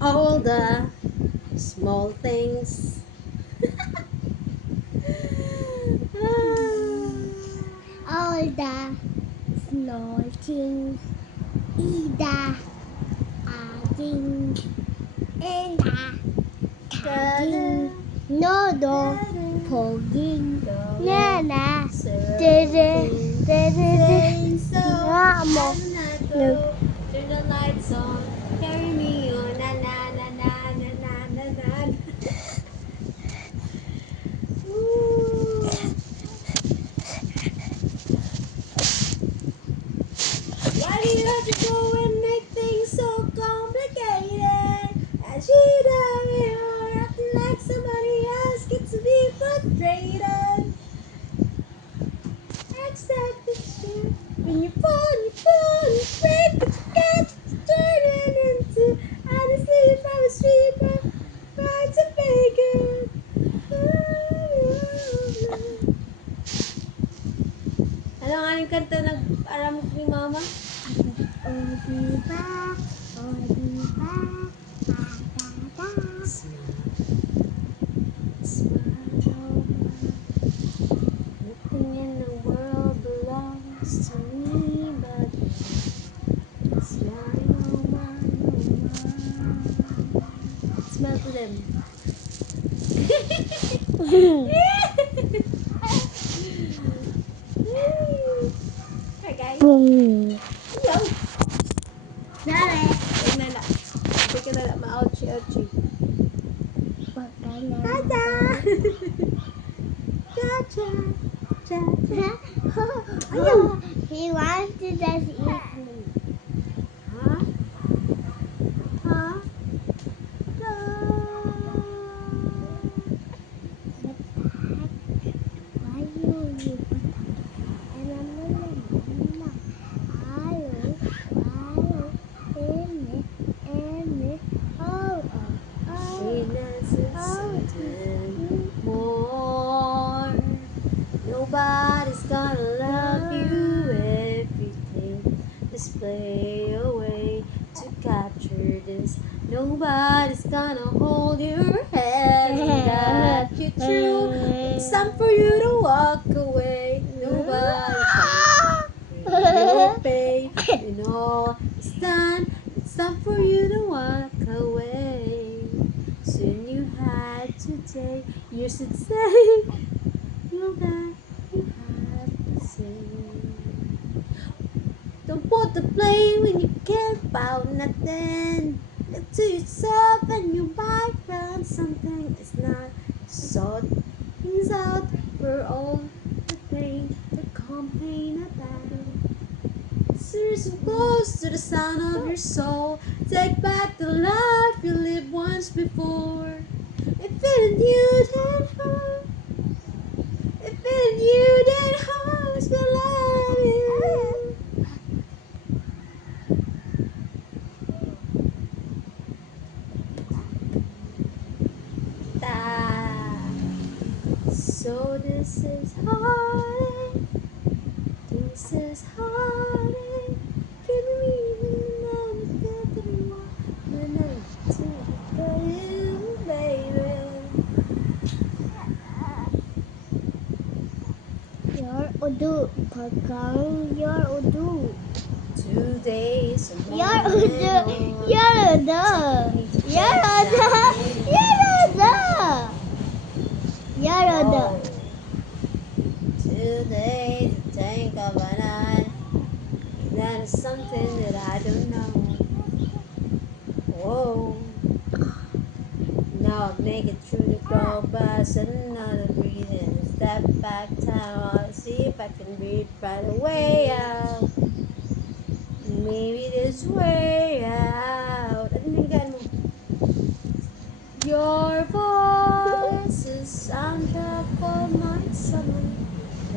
all the small things. All the small things, Ida, adding, and tagging, nodo, pogging, nana, dede, dede, Saying so, ramo, as I go, turn the lights on, carry me on, na na na na na na na na. Ooh. Why do you have to go and make things so complicated? And she down here acting like somebody else gets to be frustrated. Accept the shit. When you fall, you break, but you can't turn it into honestly from a street, but to make it. Ano nga yung kanta nag-aram ni Mama? o diba, o diba, da. Smile, smile. Nothing in the world belongs to me but you. Smile, oh my, oh my. Smile to them. Hi guys. Boom. Yo. Dale. Huwag na na. Hindi ka na na ma-ouchie-ouchie. Wag ka na. Tata! Cha-cha! Cha-cha! Ayaw! He wants to just eat me. Ha? Ha? No! Why you and I'm gonna hello, She doesn't something more. Nobody's gonna love you if you take this play away to capture this. Nobody's gonna hold your hand and guide you through. It's time for you to walk away. Nobody's gonna your pay. You know it's done. It's time for you to walk away. Soon you had to take. You should say. You got, you have to say. Don't put the blame when you care about nothing. Look to yourself and you might find something. It's not sort things out for all the pain, the complain about it. Seriously close to the sound of your soul. Take back the life you lived once before. If it you then home. If it's you, then who's gonna love you? So this is heartache. This is heartache. Give me the one to you, baby. Your udu, kakang your udu. 2 days and Your udu, your udu, your udu, your udu, your udu. 2 days to think of a night. That is something that I don't know. Whoa. Now I make it through the crowd bus and another breathing. Step back time, I'll see if I can breathe right away out. Maybe this way out. Ano yung gaan mo? Your voice is soundtrack for my summer.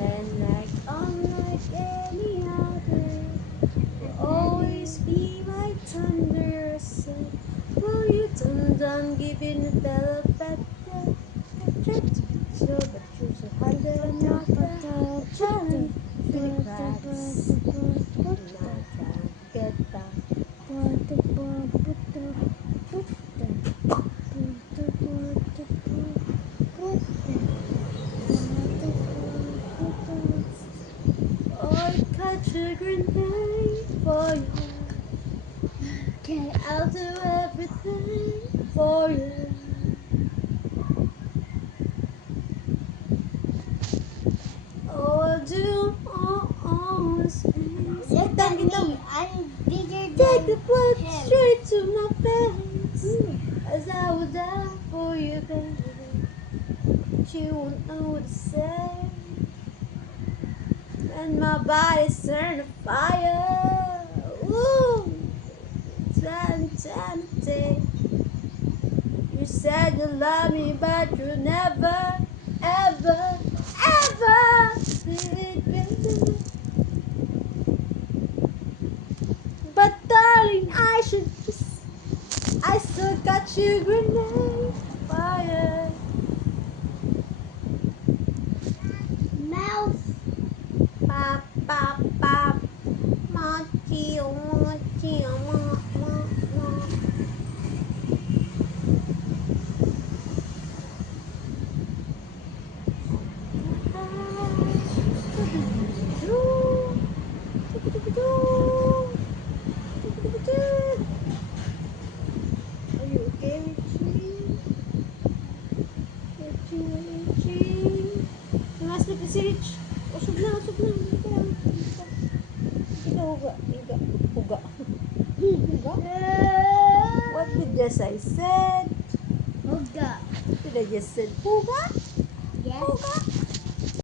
And like unlike any other, will always be my thunder. So will you dum giving the telepathy? So but you're so hard to not the challenge through the cracks. And I can't get back. I'll do everything for you. Oh, I'll do all the things. Look at me. I'm bigger Take than the blood him. straight to my face, as I would die for you, baby. But you won't know what to say. And my body's turned to fire. Ooh, eternity. You said you love me, but you never, ever, ever did, baby. But darling, I still got you, grenade fire. Mouse. Pop, pop, pop. Mochio, mochio, mo, mo, mo. Are you okay, Richie? Richie. Mas na si Rich. Usog na, usog na. Higa, huga, higa, huga. Huga? What did I said? Huga. Did I just said huga? Yes. Huga?